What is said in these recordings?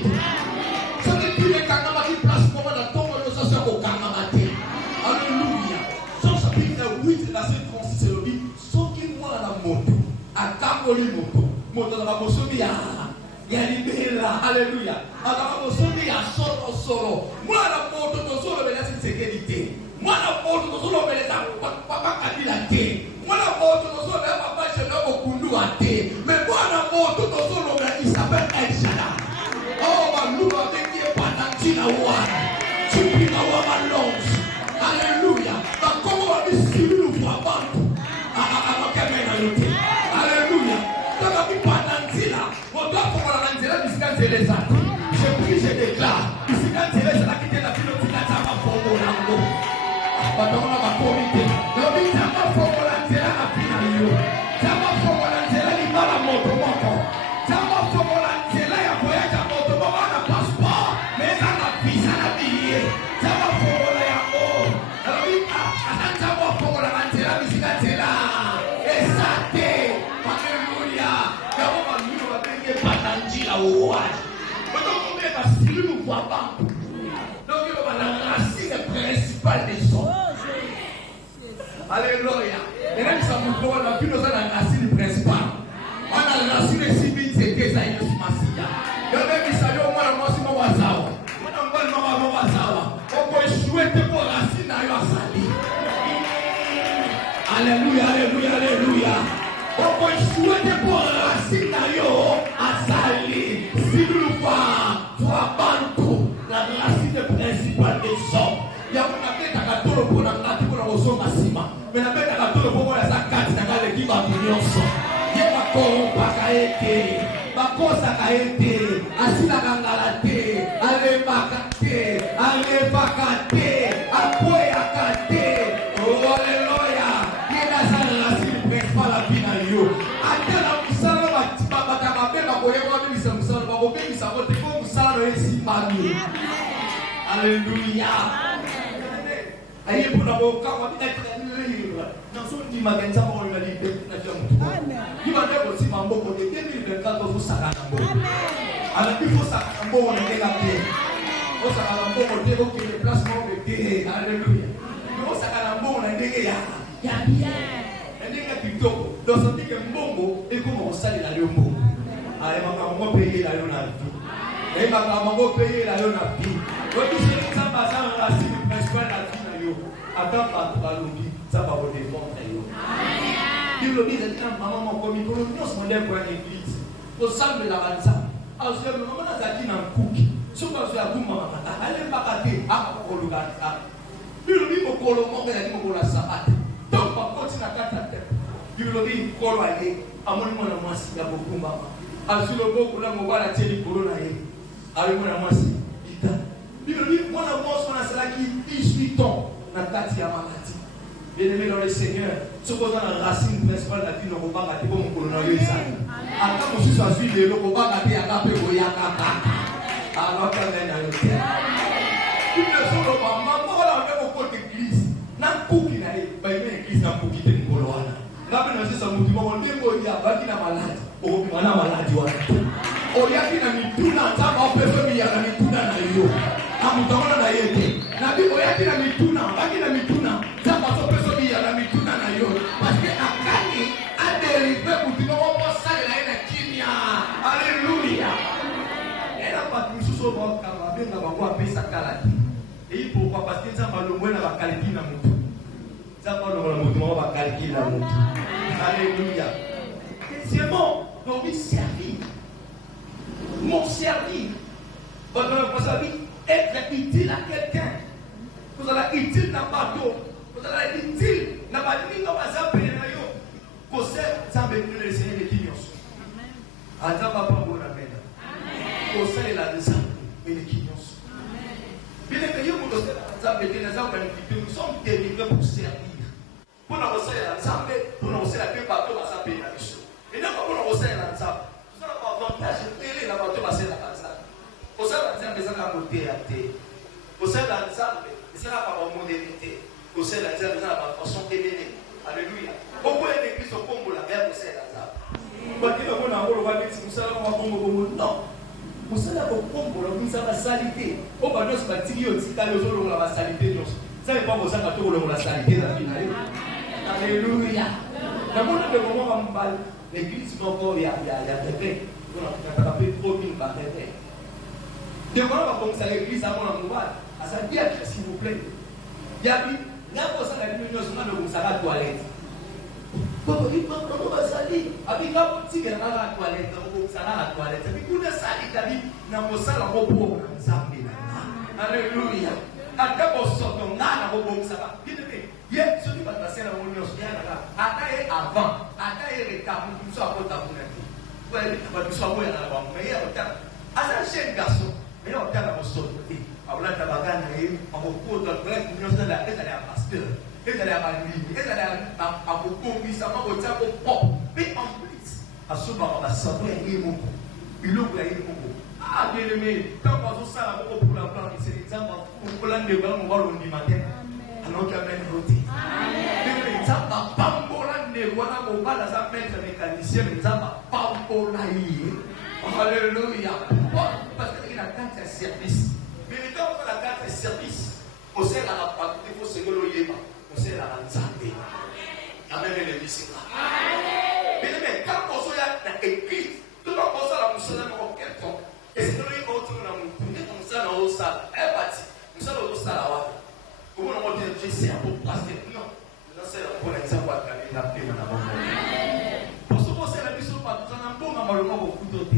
te. Ce qui est Kangama qui place pour moi dans ton monde, ça c'est au Kangama te. Alléluia. Jean chapitre 8, verset 36, c'est le dit, ce qui moi dans la moto, à Kangoli moto, moto dans la moto, il y a libéla, alléluia. À la moto, il y a solo. Moi dans la moto, dans solo, mais là c'est sécurité. Moi dans la moto, dans solo, mais là papa Kabila te. Moi dans la moto, dans solo, mais papa Chelo Bokundu a te. Mais moi dans la moto, dans solo, mais il s'appelle El Shaddai. Oh, ma loupa avec qui est pas dans Tina Wan. Tu peux avoir ma longe. Alléluia. Ma comment on dit si nous voit pas. Alléluia. Quand on dit pas dans Tina, on doit pouvoir la Tina jusqu'à Teresa. Je prie, je déclare. Jusqu'à Teresa, la quitte la ville, tu n'as pas pour mon amour. Pas dans la comité. Le but, tu n'as pas pour mon Tina à Pinayo. Tu n'as pas pour mon Tina, il va la moto. Tu n'as pas pour mon Tina, il y a voyage à moto. Alléluia. Et même ça vous voit, on a vu nos racines principales. On a racine civile, c'est que ça y est, Massia. Il y a même qui savait au moins la moitié de mon wasawa. On a mon wasawa. On peut souhaiter pour racine à Yasali. Alléluia, alléluia, alléluia. On peut souhaiter pour racine à Yasali. Si nous nous faisons, la racine principale des hommes. Il y a un peu de pour la pratique pour la raison massima. Mais la bête à pour la carte dans l'équipe à l'union. Il y a ma corompa kaete, ma cosa kaete, asila gangalate, ale bakate, ale bakate, apoe akate. Oh alléluia. Il y a la racine principale à Pinayo. Atela musala batiba batamabe bakoyeba bisa musala bakobe bisa bote ko musala esi mami. Alléluia. Aïe pour la boca, on va être libre. Dans son dimanche, on va dire que il va dire aussi mambo pour des 2024 pour ça. Alors il faut ça, on va aller la paix. On ça va pour dire que le placement de Dieu, alléluia. On ça va pour dire que ya bien. Et dire que plutôt dans ce que mbongo et comment on sale la lombo. Allez maman, on va payer la lona vie. Et maman, on va payer la lona vie. Donc si ça passe en racine principale la vie. Attends pas de balogi, ça va vous défendre. Il le dit, maman, comme il faut nous demander pour l'église. Au sein de la banza. Alors, je me demande à qui n'a cookie. Si vous avez un maman, allez pas cater, ah, pour le gars. Il le dit, pour le monde, il a dit, pour la sabate. Donc, par contre, il n'a qu'à tête. Il le dit, pour le aller, à mon nom, moi, s'il y a beaucoup de maman. Alors, si le beau, on va la télé, pour le aller. Alors, moi, si. Il le dit, moi, la mort, on a cela qui 18 ans. Bien aimé dans le Seigneur, ce qu'on a la racine principale de la vie, on ne va pas gâter pour mon colonel. Attends, mon fils a suivi le combat gâté à la paix. Alors, quand même, dans le terre. Il ne faut pas, maman, on a fait beaucoup d'église. N'a pas qui n'a pas l'église, n'a pas quitté le colonel. Là, on a dit ça, on dit, on dit, on dit, on dit, malade. On dit, on a malade. On dit, on a on peut faire mieux, on a amutana na yete na bibo yake na mituna baki na mituna zamba so peso bia na mituna na yo parce que akani a dérivé kutima ko sala ina kimia. Alléluia. Era pas tout so ba kama benga ba kwa pesa kala et pourquoi parce que zamba lo mwana ba kaliki na mutu zamba lo mwana mutu ba kaliki na mutu. Alléluia. C'est bon, donc il servir mon servir votre servir être utile à quelqu'un. Vous allez utile dans le bateau. Vous allez utile dans le bateau. Vous allez utile dans le bateau. Ça veut dire le Seigneur de Kinyos. Adam va pas vous ramener. Vous allez la descendre de Kinyos. Bien que nous sommes délivrés pour servir. Pour nous recevoir l'ensemble, pour nous recevoir le bateau va s'appeler la mission. Et non, pour nous recevoir l'ensemble. Nous allons avoir avantage de payer la bateau va s'appeler la mission. Au sein de l'ensemble, c'est la modernité. Au sein de l'ensemble, c'est la modernité. Au sein de l'ensemble, c'est la façon d'élever. Alléluia. Pourquoi l'église au Congo la guerre au sein de l'ensemble? Non. Vous savez, vous avez la salité. On va dire que la salité. Vous savez pas vous avez la salité dans la vie. Alléluia. Dans le moment où l'église il y a des faits. On a fait trop bien par des faits. Devant on va commencer à l'église à mon endroit. À sa dire, s'il vous plaît. Il y a dit, il y a pas ça la communion sur le vous savez la toilette. Comment va ça dire? Avec la petite qui est dans la toilette, on va la toilette. Et puis, tout le ça, il a dit, dans le salle, on va pour alléluia. Après, on sort, on a la robot, ça va. Bien aimé, hier, celui qui va passer la communion sur le attendez avant, attendez les tables, tout ça, pour ta boulette. Vous voyez, tu sois bon, mais il y a un temps. À un jeune garçon, mais il y a un temps à mon sort. Aula tabagana hii amekuwa kwa kunyoza la ezali ya pasteur ezali ya malini ezali ya abukumbi sama botako pop mais en plus asuba ba savoir yé moko biloko ya yé moko ah bien aimé quand on ça la moko pour la plan c'est l'exemple pour la ndeba mo ba londi matin alors qu'il y a même roté amen ça va pambola ne wana mo ba la za mettre mécanicien mais ça va pambola yé alléluia parce qu'il a tant de service. Mais quand on a la carte de service, on sait la rapporter, il faut se le on sait la santé. Amen, les lycéens. Mais quand on soit dans l'église, tout le monde pense à la moussole dans quel temps. Et c'est nous qui autour de nous, comme ça dans le salle. Elle est partie. Nous sommes au salle à comment on va dire, je sais, pour passer. Non, nous sommes pour l'exemple à la paix dans la maman. Pour ce qu'on sait, la mission, pas tout en un bon normalement au couteau.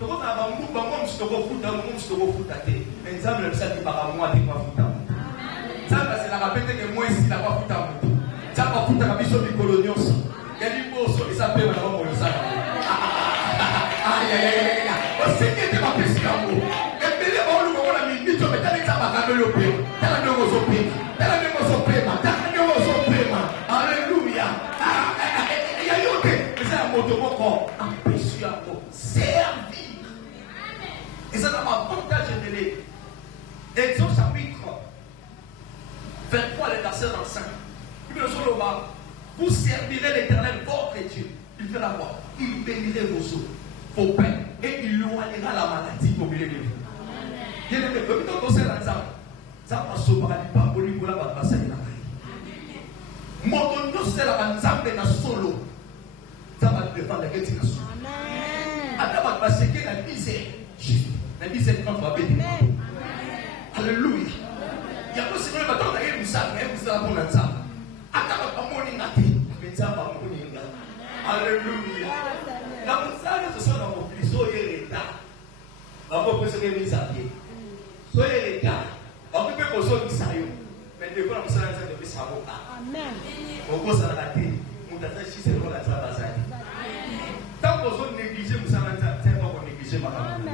Donc on a un groupe, on se refoutre, on se refoutre à terre. Mais ça, le salut par moi, t'es pas foutu. Ça, c'est la répète que moi ici, la pas foutu. Ça, pas foutu à mission du colonial. Il y a du beau sur les appels, on va le savoir. Aïe, aïe, aïe, aïe. On sait qu'il était ma question. Et puis, on a mis une mission, mais t'as dit que ça va développer. T'as la développer. T'as la développer. T'as la développer. Alléluia. Il y a eu autre. Mais c'est un mot de mon corps. Empêcher à vous. Servir. Et ça n'a pas avantage de l'aider. Exode chapitre 23, les versets 25. Vous servirez l'Éternel, votre Dieu. Il fera quoi? Il bénirait vos pains et il éloignera la maladie au milieu de vous. Bien aimé, le but de conseil là, ça va se paradis pas pour lui pour la bataille de la vie. Mon Dieu, c'est la bataille de solo. Ça va te défendre la question. Amen. Attends, va passer que la misère. La misère quand va bénir. Alléluia. Il y a aussi le bâton d'ailleurs, vous savez, vous savez pour ça. Attends, pas mon ingati. Mais ça va mon ingati. Alléluia. La moussage, ce sont dans vos plus soyez l'état. On va poser les mises à pied. Soyez l'état. On peut pas poser les saillots. Mais des fois, on s'en a de faire amen. On pose à la tête. On a fait si c'est pour la travail. Tant qu'on soit négligé, vous savez, c'est pas qu'on néglige ma femme.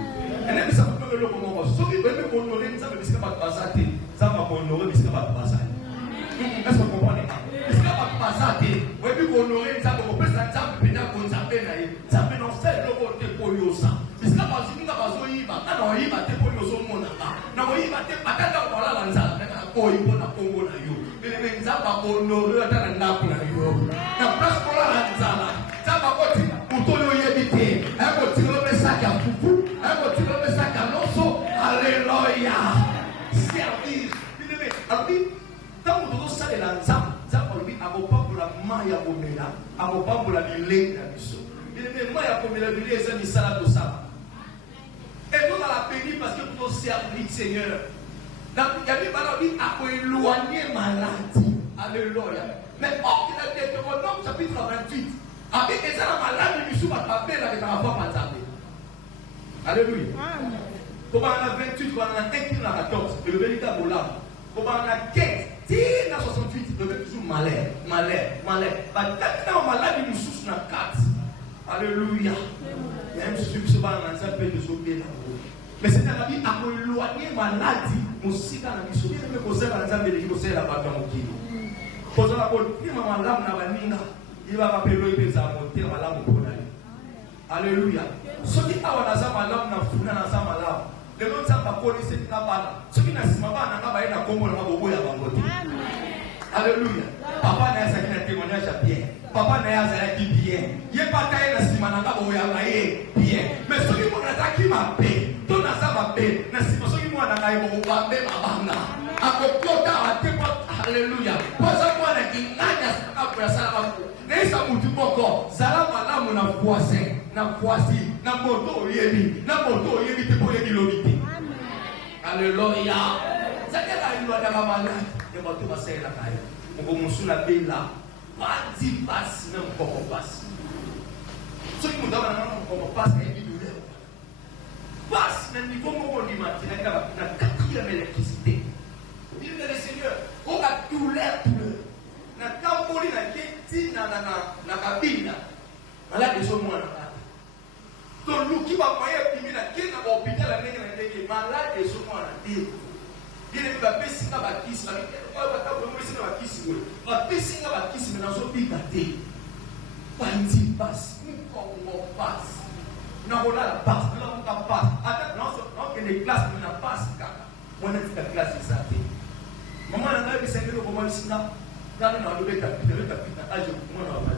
Et même ça peut le comment on sauve, même qu'on honorer, ça veut dire pas passer. Ça va qu'on honorer, mais ça va passer. Est-ce que vous comprenez? Est-ce que va passer? Ouais, puis qu'on honorer, ça va couper ça, ça peut bien qu'on s'appelle là. Ça peut non faire le côté pour lui ça. Est-ce que va si nous va pas y va, quand on y va te pour lui au monde là. Non, il va te pas dans la lanza, na ko ipo na Congo na yo. Mais ça va qu'on honorer dans la nappe na yo. Na place pour la lanza là. Ça va côté pour toi y éviter. Un côté le message à foufou, un côté le message à l'osso. Alléluia. Servir. Puis, tant que nous sommes dans l'ensemble, ça va lui avoir pour la maille à Bomela, avoir pour la vilée de la mission. Il est maille à Bomela, il est un salade de ça. Et nous, on la béni parce que nous servir Seigneur. Il y a des maladies à éloigner maladie. Alléluia. Mais or, il a dit que mon homme, chapitre 28, avec les malades, il nous a fait avec la foi paternelle. Alléluia. Comment on a 28, comment on a 1 qui on a 14, et le véritable lame. Comment on a 15, si on a 68, il devait toujours malheur. Quand on a malade, il nous souffle dans 4. Alléluia. Il y a un souci qui se passe dans un peu de sauver là. Mais c'est un avis à éloigner maladie, mon sida dans la mission. Il y a un conseil dans un peu de conseil là-bas dans mon kilo. Posons la bonne, il m'a malade dans la nina. Il va m'appeler le ça monter malade au Konali. Alléluia. Ceux qui ont la zama malade dans funa na zama malade. Les gens savent pas connaître cette là-bas. Ceux qui n'ont pas n'a pas na Congo na bobo ya bangote. Alléluia. Papa n'a pas un témoignage bien. Papa n'a pas un bien. Il pas taillé na sima na bobo ya bien. Mais ceux qui m'ont attaqué m'a paix. mabe na sima soki mwana ngai mokobambe mabanga akokota atekwa haleluya poza mwana kinganya sakapo ya salamaku neisa mutu moko zala malamu na voisin na voici na moto oyebi na moto oyebi te po yebi lobi te haleluya zakela ilwa na malade ya bato basela kai moko musula bela pati pasi na moko pasi soki mutu abana na moko pasi ebi douleur passe na niveau moko ni matina na quatrième électricité. Bien le Seigneur, on a douleur na tamboli na keti na kabina. Malade so mwana na. To luki ba moye pimi na kena ba hôpital na ndenge malade so mwana te. Bien le ba pesinga ba kisi ba ta bo mo singa ba kisi we. Ba pesinga ba kisi na so pika te. Bandi passe, Congo passe. Na rola la passe, na la passe. Attends, non que les classes na passe kaka. Moi na tika classe izate. Maman na ngai bisengelo ko mali singa. Kana na lobeta pita aje ko na ba.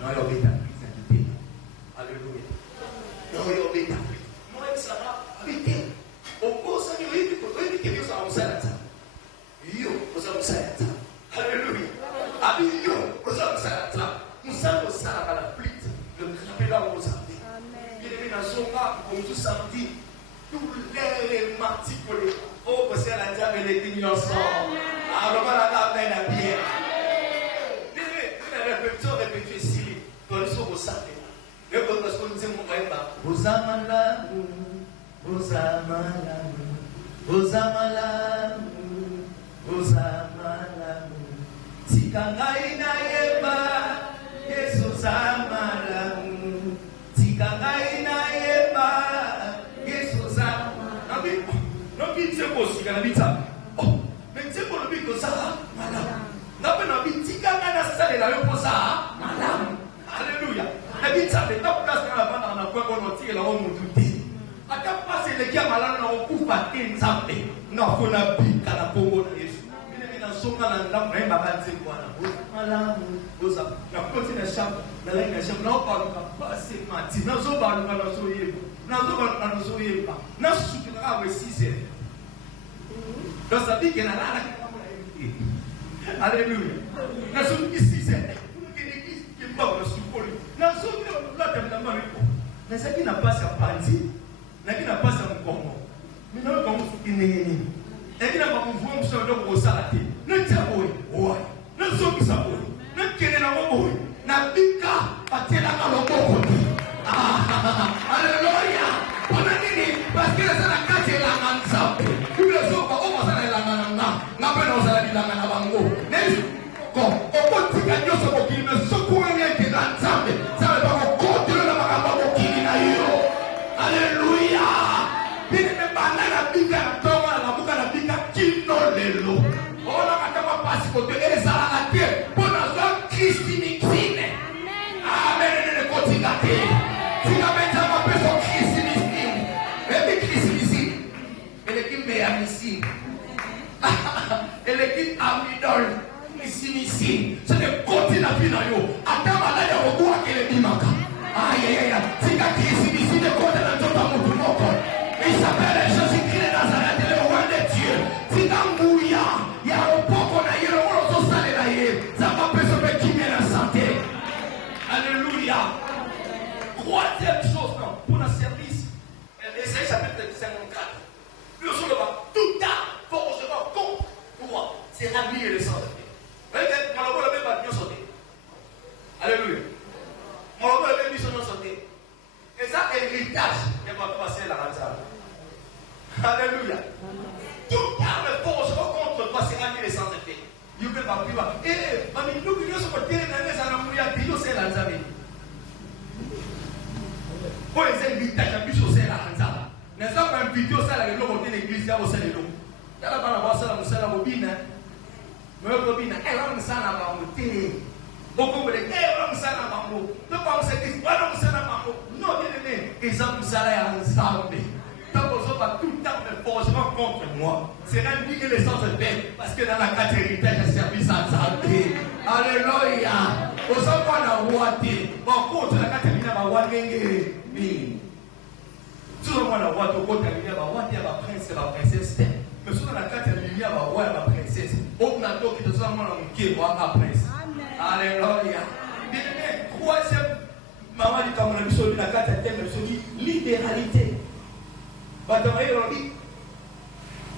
Na yo beta pita te. Alléluia. Na yo beta. Moi ça va vite. Oko sa yo hivi ko hivi kibio sa msalata. Yo ko sa msalata. Alléluia. Abi yo ko sa msalata. Musango sala kala flite. Le kapela ko sa. Bien-aimé dans son âme, comme tout samedi, tous les marticulés. Oh, parce que la diable est unie ensemble. Alors, on va la garder la pierre. Bien-aimé, répétez ici. Dans le son, vous savez. Le bon, parce qu'on dit, mon frère, Rosamalamu, Rosamalamu, Rosamalamu, Rosamalamu. Sikangai na yeba, Jesus amalamu. Sikangai na yeba, Jesus amalamu. Non qui tient aussi quand habite ça. Oh, mais c'est pour le but que ça, madame. N'a pas n'habite si quand on a ça la reposa, madame. Alléluia. Habite ça, les top place quand la bande en a quoi qu'on tire la honte douter. À cap passer les gars malades on coupe pas tes zambe. Non, qu'on a pique à la Congo na Yesu. Mine na songa na ndam na mbaba nze kwa na. Malamu, oza. Na continue chambre, na la na chambre, na pas passer mati. Na zo ba na so yeba. Na zo ba na so yeba. Na su tu na we 6h. Donc ça dit que na la na alléluia. Na so ki 6h. Qui l'église qui m'a le suppoli. Na so la tena mariko. Na ça qui n'a pas sa pandi. Na qui n'a pas sa mkongo. Mais non comme qui nini. Et qui n'a pas mvuo mshondo ko salati. Na tabo oi. Na so ki sabo. Na kene na bobo. Na bika patela na loboko. Alléluia. Pona nini? Parce que ça la kache la manza. Kule sopa o masana la ngana. Ngapa na usala bila ngana bango. Nesu ko okotika nyoso ko kilime soko ngeke na nzambe. Sabe ba ko kontelo na makamba ko kilina hiyo. Alléluia. Bine me banana bika na tonga na buka na bika kino lelo. Ona katama pasi ko te ezala ate. Pona zo Christinikine. Amen. Ne kotika te. Sika benza mapeso Christinikine. Ebe Christinikine. Ele kimbe ya misi. Ele kim amidol. Ici, c'est le côté de la vie. Attends, là, il y a beaucoup à quel dimaka. Aïe, aïe, aïe. C'est qu'à qui ici, le côté de la vie. Il s'appelle Jésus-Christ de Nazareth, le roi de Dieu. C'est qu'à Mouya, il y a un peu qu'on a eu le monde au salé là. Ça va pas se faire qui vient la santé. Alléluia. Troisième chose, non, pour le service. Essaye, chapitre 54. Le jour de tout tard, pour recevoir compte. Pourquoi? C'est ramener le sang de Dieu. Alléluia. Mon Dieu avait mis son nom sauté. Et ça, héritage, il va passer la ranzale. Alléluia. Tout arme force contre toi, c'est ramener les sens de Dieu. Il ne peut pas plus bas. Eh, mamie, nous qui sommes côté de la maison, nous avons dit, c'est la ranzale. Pour les héritages, c'est la ranzale. N'est-ce pas une vidéo, ça, la côté de l'église, il y a aussi les lots. Il y a la ça, la bobine. Mais le bobine, elle a un sang à monter. Beaucoup de gens sont en train de penser que c'est pas non, bien aimé, ils ont ensemble. Tant qu'on soit tout le temps de forcément contre moi, c'est rempli les sens de paix parce que dans la catégorie de service à santé. Alléluia. Au sein de la Wati, bon, contre la catégorie de la Wati, tout moi la roi de côté il y a roi il y a prince et la princesse mais sur la carte il y a roi et la princesse on a donc que ça moi qui est roi la prince alléluia bien aimé troisième maman dit comme on a vu sur la carte elle dit libéralité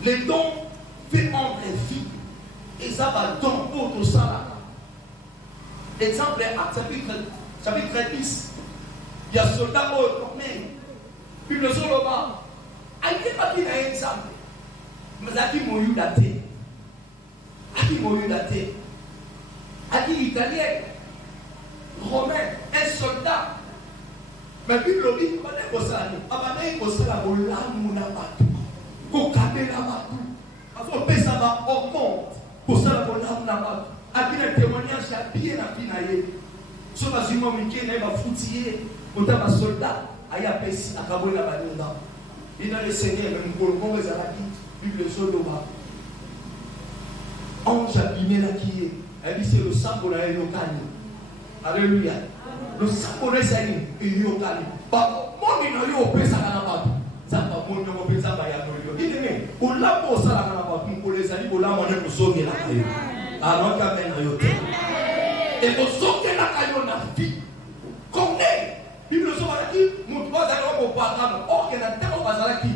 les dons fait entre filles et ça va don pour tout ça. Exemple, chapitre 10, il y a soldat au cornet, puis le soldat, il n'y a pas un exemple, mais il y a daté, il y italien, romain, un soldat, mais puis le dit, il y a ça, il y a ça, ça va augmenter pour ça la bonne âme avec un témoignage bien affiné sur la jument qui va foutiller pour ta soldat à y apaiser à Kaboul la banana il a le Seigneur même pour le bon les arabes Bible Sodoma ange abîmé là qui est elle dit c'est le sang pour la yokani alléluia le sang pour la yokani bah mon ino yo pesa kana batu zamba mon yo pesa ba ya no yo ideme ula ko sala kana batu ko les ali bola mo ne ko songe la kayo alors qu'amen yo te et ko songe la kayo na fi connaît Bible Sodoma qui mon doit aller au pardon o ke na tao bazala ki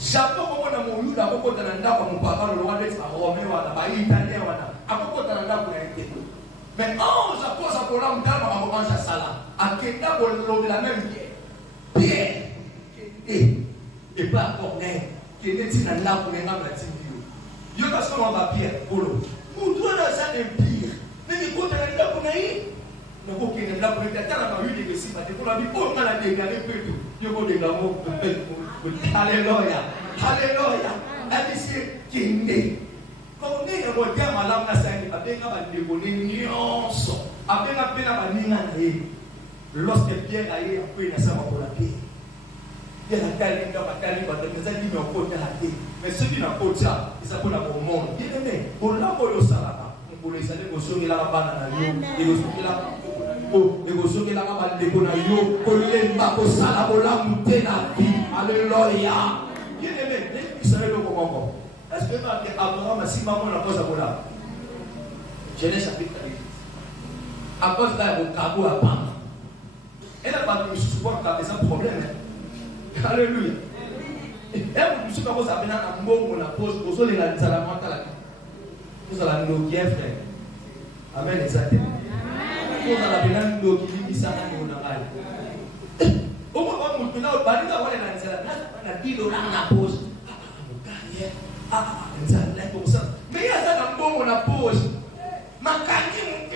japo ko na mo yuda ko na ndako mo pardon lo wande ta rome wana ba italien wana akoko na ndako na ite mais ange apose à pour l'homme d'âme à ange à sala à quelqu'un pour le la même pierre et pas cornet qui est dit dans l'arbre de l'âme la tibio yo parce qu'on va pierre pour le ou toi dans ça impire mais il faut dans l'arbre naï no ko ke na l'arbre de tala ba yudi que si ba de pour la vie pour la dégager peu yo ko de l'amour alléluia alléluia abisi kinde quand on est au terme à l'âme nationale, avec un dégoné nyonso, avec un peu de ninganae. Lorsque Pierre a eu un peu de sang pour la paix, Pierre a calé dans la calée, mais ça dit mais on peut la paix. Mais ceux qui n'ont pas ça, ils s'appellent au monde. Bien aimé, pour l'envoi de Salama, pour les années que ceux qui l'ont banana yo, et ceux qui l'ont et ceux qui l'ont banana yo, pour les mbako sala pour la montée la vie. Alléluia. Bien aimé, ils savent le comment. Est-ce que Abraham a si maman la pose à Bola Genèse chapitre 8. À cause d'un cabot à Pam. Elle n'a pas de support qui a des problèmes. Alléluia. Et vous savez comment ça vient à Mbo, on a posé au sol et la salamante à la vie. Vous allez nous guérir, frère. Amen, exactement. Vous allez venir nous guérir, ça n'a pas de au moment où nous avons parlé de la salamante, on a dit que l'on a posé. Mais il y a ça dans le bon on a pose. Ma cantine,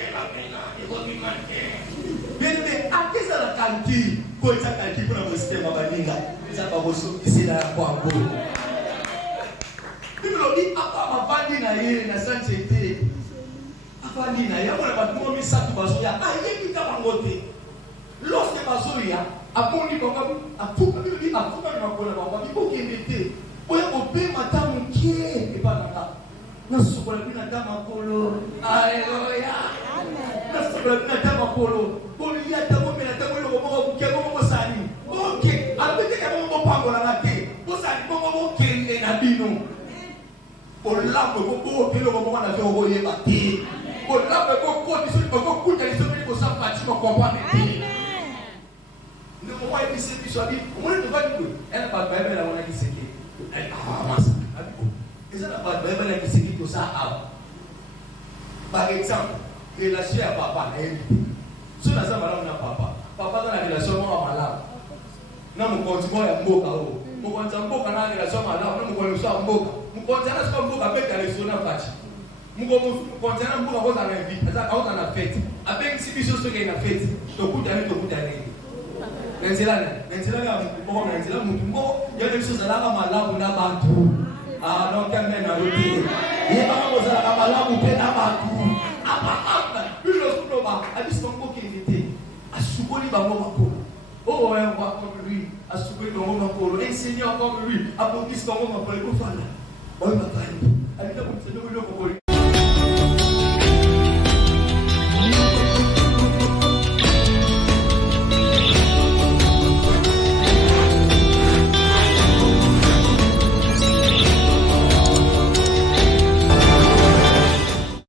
mais à qui ça la cantine? Pour ça cantine pour la système à Baninga. Ça va vous ici là pour un peu. Bible dit à ma bandi na yé na sanctuaire. À bandi na ya on a pas tout mis ça tout baso ya. Ah yé qui t'a mangoté. Lorsque baso ya, a bon dit comme a tout Bible dit a tout dans ma bonne maman. Il faut qu'il mette. Oye obe matamu kie ebanaka nasokola bina dama kolo alléluia nasokola bina dama kolo boliya damo mena damo lo mo buke mo sani oke abete ka mo pangola na te bosani mo kende na bino olambo ko ke lo mo na fe o yeba te olambo ko diso ko kuta diso ko sa pati ko comprendre ne mo wa ebise biso abi mo ne va du elle pas bien la on a dit c'est et ça n'a pas de même qui s'est tout ça. Par exemple, relation à papa, si on a ça, madame, on a papa. Papa dans la relation à malade. Non, mon continent est mboka. Mon continent mboka dans la relation à malade. Non, mon continent mboka. Mon continent est mboka avec la relation à pati. Mon continent mboka vous en invite. Ça, quand on a fête. Avec si biso ce qu'il a fait, to coup d'année. Nenzilana mko nenzilana mtumbo yale biso zalaka malamu na bantu donc amen na route yeba ngo zalaka malamu pe na bantu apa bilo sunoba abiso ngo kingite asukoli bango makolo oh ouais on va comme lui asukoli bango makolo enseigner comme lui apokis bango makolo ko fala boy matani